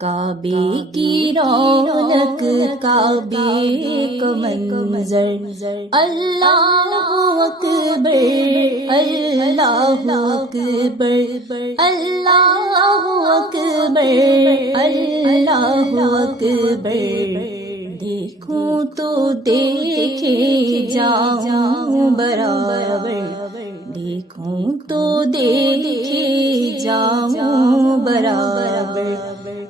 کعبے کی رونق کعبے کا منظر، اللہ اکبر اللہ اکبر اللہ اکبر اللہ اکبر، دیکھوں تو دیکھے جاؤں برابر، دیکھوں تو دیکھے جاؤں برابر،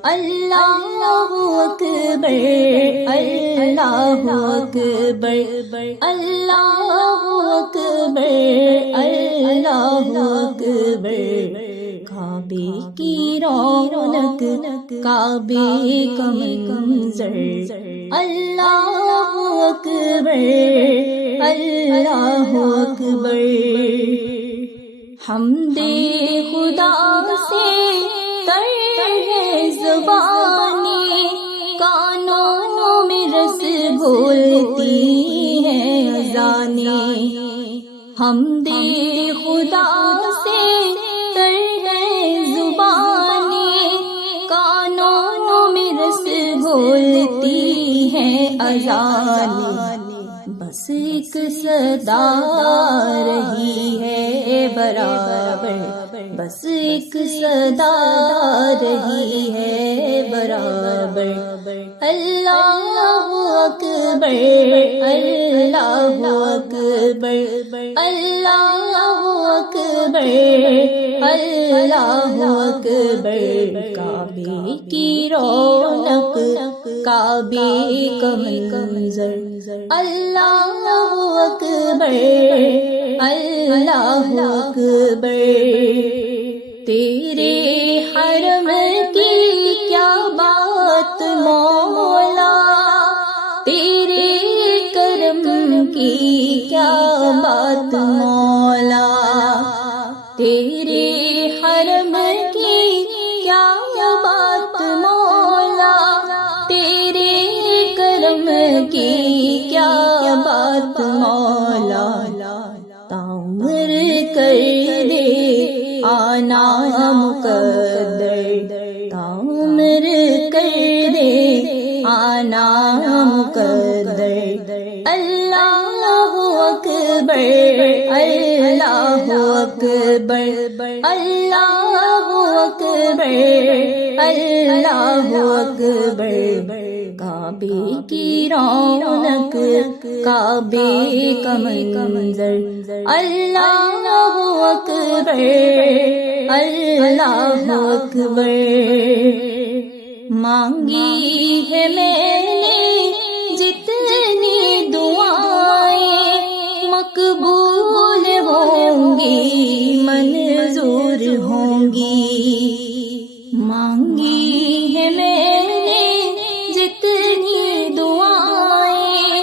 اللہ اکبر اللہ اکبر اللہ اکبر اللہ اکبر، کعبے کی رونق کعبے کا منظر، اللہ اکبر اللہ اکبر، حمد خدا سے تر ہے زبانی، کانوں میں رس گھولتی ہے اذانیں، حمد خدا سے تر ہے زبانی، کانوں میں رس گھولتی ہے اذانیں، بس ایک صدا رہی ہے برابر، بس ایک صدا رہی ہے برابر، اللہ اکبر اللہ اکبر اللہ اکبر اللہ اکبر، کعبے کی رونق کعبے کا منظر، اللہ اکبر اللہ اکبر، تیرے حرم کی کیا بات مولا، تیرے کرم کی کیا بات مولا، تیرے حرم کی کیا بات مولا، تیرے کرم کی کیا بات مولا، تعمیر کر دے آنا مقدر، تعمیر کر دے آنا مقدر، اللہ اکبر اللہ اکبر اللہ اکبر اللہ اکبر، کعبے کی رونق کعبے کا منظر، اللہ اکبر اللہ اکبر، مانگی ہے میں نے جتنی دعائیں، مقبول ہوں گی منظور ہوں گی، مانگی ہے میں نے جتنی دعائیں،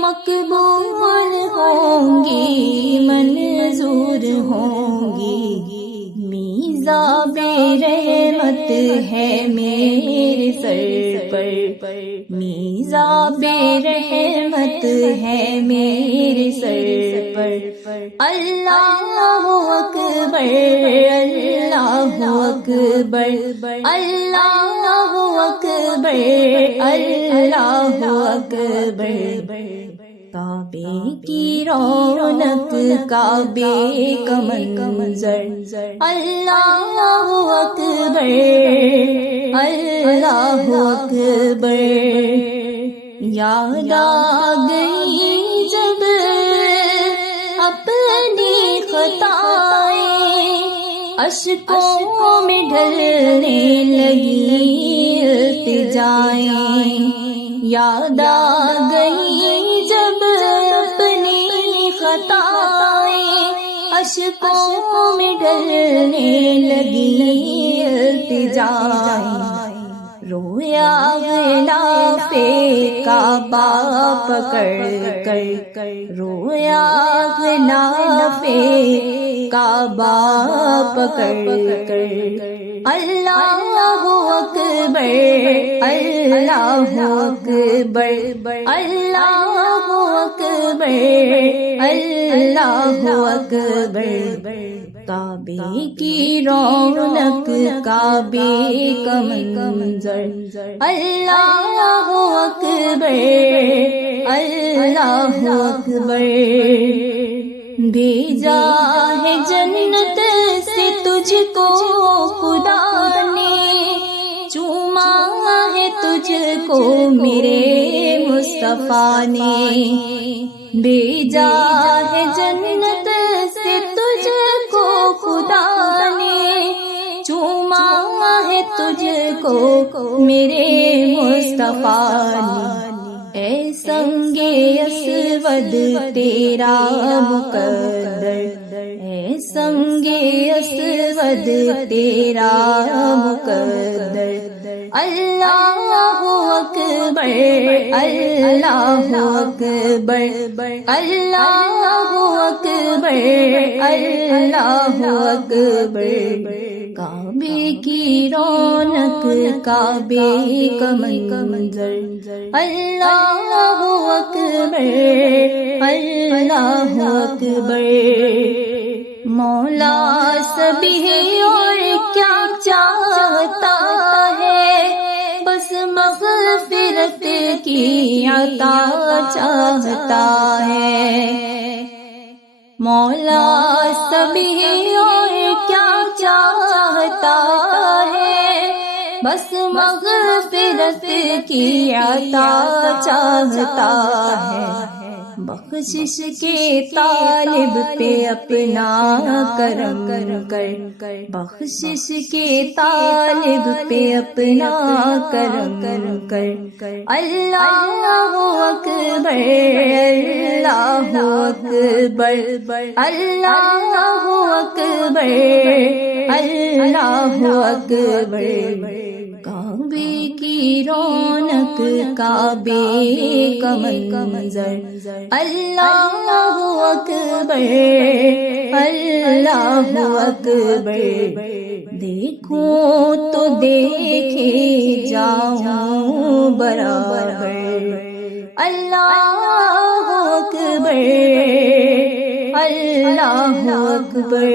مقبول ہوں گی منظور ہوں گی، میزاب رحمت ہے میرے سر پر، میزاب رحمت ہے میرے سر پر، اللہ اکبر اللہ اکبر اللہ اکبر اللہ اکبر، کعبے کی رونق کعبے کا منظر، اللہ اکبر اللہ اکبر، یاد آ گئی جب اپنی خطائیں، اشکوں میں ڈھلنے لگی التجائیں، یاد آ گئی جب اپنی خطائیں، اشکوں میں ڈھلنے لگی التجائیں، رویا غلاف کعبہ پکڑ کر، رویا غلاف کعبہ پکڑ کر، اللہ اکبر اللہ اکبر اللہ اکبر اللہ اکبر، کعبے کی رونق کعبے کا منظر، اللہ اکبر اللہ اکبر، بھیجا ہے جنت سے تجھ کو خدا نے، چوما ہے تجھ کو میرے مصطفیٰ نے، بھیجا ہے جنت سے تجھ کو خدا نے، چوما ہے تجھ کو میرے مصطفیٰ نے، اے سنگ اسود تیرا مقدر، اے سنگ اسود تیرا مقدر، اللہ اکبر اللہ اکبر اللہ اکبر اللہ اکبر، کعبے کی رونق کعبے کا منظر، اللہ اکبر اللہ اکبر، مولا سبھی اور کیا چاہتا ہے، بس مغفرت کی عطا چاہتا ہے، مولا سبھی اور کیا چاہتا ہے، بس مغفرت کی عطا چاہتا ہے، بخشش کے طالب پہ اپنا کرم کر، بخشش کے طالب پہ اپنا کرم کر، اللہ اکبر اللہ اکبر اللہ اکبر اللہ اکبر، کعبے کی رونق کعبے کا منظر، اللہ اکبر اللہ اکبر، دیکھوں تو دیکھے جاؤں برابر، اللہ اکبر اللہ اکبر۔